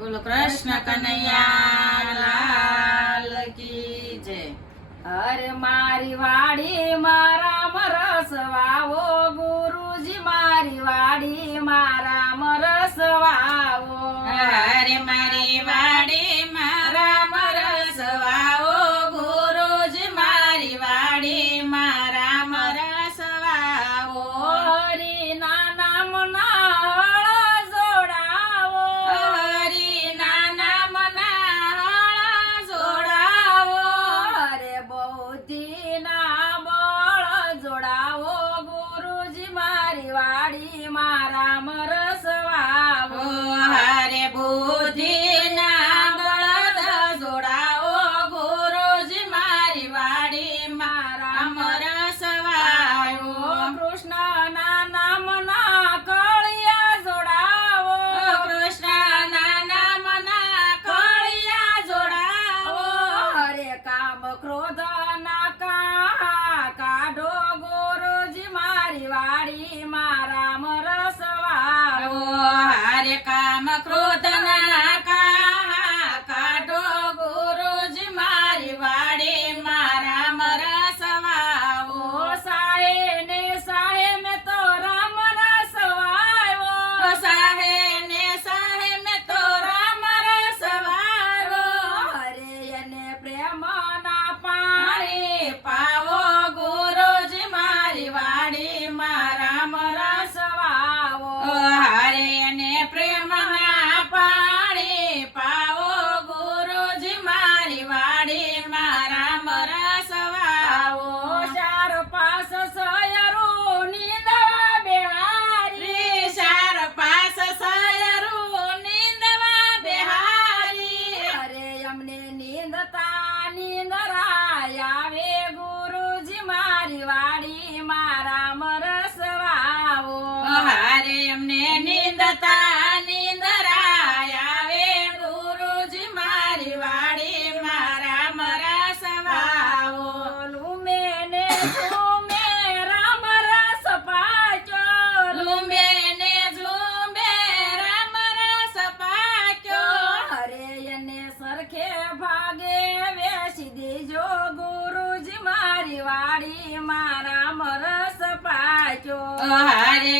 બોલો કૃષ્ણ કનૈયા લાલ કી જય. અરે મારી વાડી મારા મરસ વાવો, ગુરુજી મારી વાડી મારા મરસ વાવો. અરે મારી વાડી મારા મરસ વાવો, ગુરુજી મારી વાડી મારા મરસ વાવો. હરી નાના મના હળ જોડાવો, હરી નાના મના હળ જોડાવો. અરે બૌદ્ધિ ના બળ જોડાવો, ગુરુજી મારી વાડી મારા મરસ વાવો. હરે બુદ્ધિના બળદ જોડાવો, ગુરુજી મારી વાડી મારા મરસ વાવો. કૃષ્ણના નામના કળિયા જોડાવો, કૃષ્ણના નામના કળિયા જોડાવો. હરે કામ ક્રોધ ના કાઢો, ગુરુજી મારી વાડી મારા મરસ વાવો. હરે કામ ક્રોધના કાઢો, ગુરુજી મારી વાડી મારા મરસ વાવો. સાહે ને સાહે મેં તો રામ રસ વાવ્યો, સાહે ને સાહે મેં તો રામ રસ વાવો. હરે એને પ્રેમ ના પાણી પાવો, ગુરુજી મારી વાડી મારા મરસ વાવો. હરે એને પ્રેમના પાણી પાવો, ગુરુજી મારી વાડી મારા મરસ વાવો. ચાર પાસ સયરું નીંદવા બેહારી, ચાર પાસ સયરું નીંદવા બેહારી. અરે અમને નીંદતા નીંદરાય આવે, ગુરુજી મારી વાડી મારા મરસ વાવો. હરે એમને નિંદતા નિંદરાય આવે, ગુરુજી મારી વાડી મારા મરસ વાવો. લુમે ને ઝૂમે રામ રસ પાક્યો, ઝૂંબે ને ઝૂંબે રામ રસ પાક્યો. હરે એને સરખે ભાગે વેચી દેજો, ગુરુજી મારી વાડી મારા મરસ પાક્યો. હરે